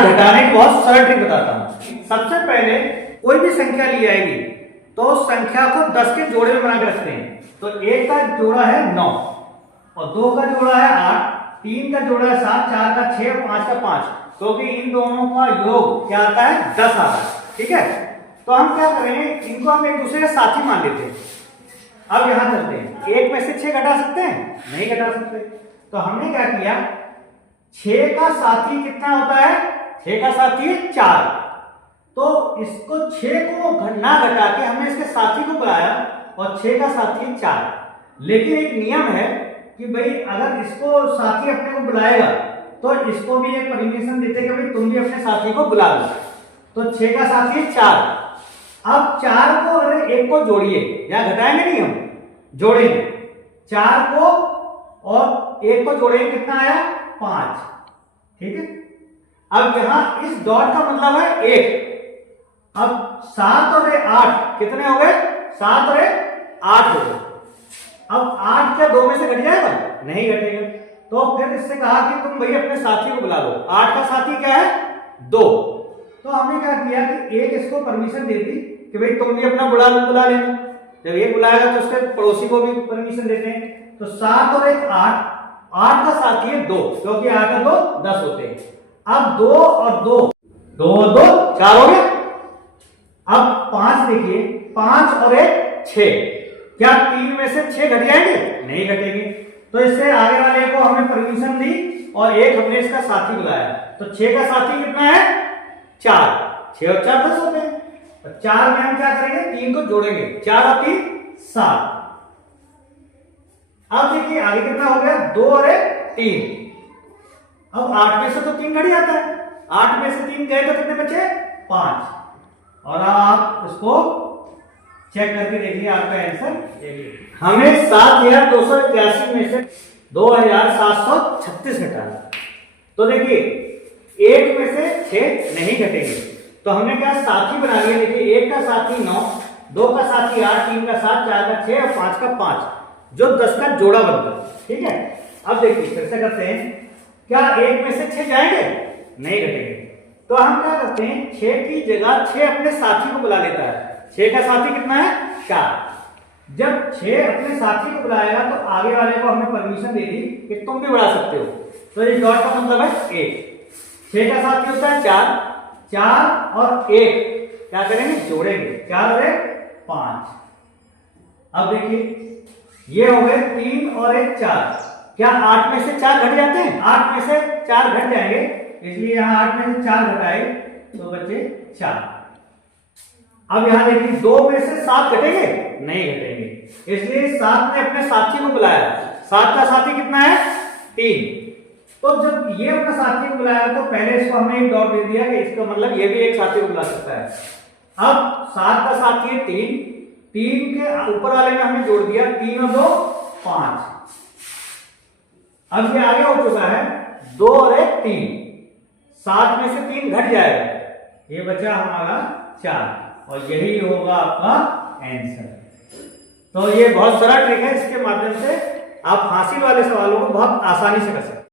घटाने की बहुत सरल ट्रिक बताता हूँ। सबसे पहले कोई भी संख्या ली जाएगी तो उस संख्या को 10 के जोड़े में बना के रखते हैं। तो 1 का जोड़ा है 9 और 2 का जोड़ा है 8, 3 का जोड़ा है 7, 4 का 6 और 5 का 5, क्योंकि इन दोनों का योग क्या आता है 10 आता है। ठीक है, तो हम क्या करेंगे, इनको हम एक दूसरे के साथी मान लेते हैं। अब यहां चलते हैं, 1 में से 6 घटा सकते हैं? नहीं घटा सकते। तो हमने क्या किया, 6 का साथी कितना होता है? 6 का साथी 4। तो इसको 6 को ना घटा के हमने इसके साथी को बुलाया और 6 का साथी 4। लेकिन एक नियम है कि भाई अगर इसको साथी अपने को बुलाएगा तो इसको भी एक परमिशन देते कि भाई तुम भी अपने साथी को बुला लो। तो 6 का साथी 4। अब 4 को और 1 को जोड़िए, यहां घटाएंगे नहीं, हम जोड़ेंगे। 4 को और 1 को जोड़ेंगे, कितना आया? 5। ठीक है, अब यहां इस डॉट का मतलब है 1। अब 7 और 8 कितने हो गए? 7 और 8 हो गए। अब 8 क्या 2 में से घट जाएगा? नहीं घटेगा। तो फिर इससे कहा कि तुम भाई अपने साथी को बुला लो। 8 का साथी क्या है? 2। तो हमने क्या किया कि एक इसको परमिशन दे दी कि भाई तुम भी अपना बुला लेना। जब ये बुलाएगा तो उसके पड़ोसी को भी परमिशन देते हैं। तो 7 और 8, 8 का साथी है 2, क्योंकि 8 और 2 10 होते हैं। अब 2 और 2, 2 और 2 4 हो गए। अब 5 देखिए, 5 और 1 6। क्या 3 में से 6 घट जाएंगे? नहीं घटेंगे। तो इससे आगे वाले को हमने परमिशन दी और एक हमने इसका साथी बुलाया। तो 6 का साथी कितना है? 4। 6 और 4 10 होते हैं। तो 4 में हम क्या करेंगे, 3 को जोड़ेंगे, 4 और 3 7। अब देखिए आगे कितना हो गया? 2 और 1 3। अब 8 में से तो 3 घट जाता है। 8 में से 3 गए तो कितने बचे? 5। और आप इसको चेक करके देखिए, आपका आंसर ये हमें 7281 में से 2736 घटाना। तो देखिए 1 में से 6 नहीं घटेंगे, तो हमने क्या साथी बना लिया। देखिए 1 का साथी 9, 2 का साथी 8, 3 का 7, 4 का 6 और 5 का 5, जो 10 का जोड़ा बनता है। ठीक है, अब देखिए फिर से करते हैं। क्या 1 में से 6 जाएंगे? नहीं घटेंगे। तो हम क्या करते हैं, 6 की जगह 6 अपने साथी को बुला लेता है। 6 का साथी कितना है? 4। जब 6 अपने साथी को बुलाएगा तो आगे वाले को हमने परमिशन दे दी कि तुम भी बुला सकते हो। तो इस डॉट का मतलब है 1। 6 का साथी होता है 4, 4 और 1 क्या करेंगे? जोड़ेंगे, 4 और 1 5। अब देखिए ये हो गए 3 और 1 4। क्या 8 में से 4 घट जाते हैं? 8 में से 4 घट जाएंगे, इसलिए यहां 8 में से 4 घटाए तो बचे 4। अब यहां देखिए 2 में से 7 घटेंगे? नहीं घटेंगे, इसलिए 7 ने अपने साथी को बुलाया। 7 का साथी कितना है? 3। तो जब ये अपने साथी को बुलाया तो पहले इसको हमने एक डॉट दे दिया कि इसका मतलब ये भी एक साथी को बुला सकता है। अब 7 का साथी है 3, 3 के ऊपर वाले में हमने जोड़ दिया, 3 और 2 5। अब ये आगे हो चुका है 2 और 1 3। 7 में से 3 घट जाएगा, ये बचा हमारा 4 और यही होगा आपका आंसर। तो ये बहुत सरल ट्रिक है, इसके माध्यम से आप हासिल वाले सवालों को बहुत आसानी से कर सकते हैं।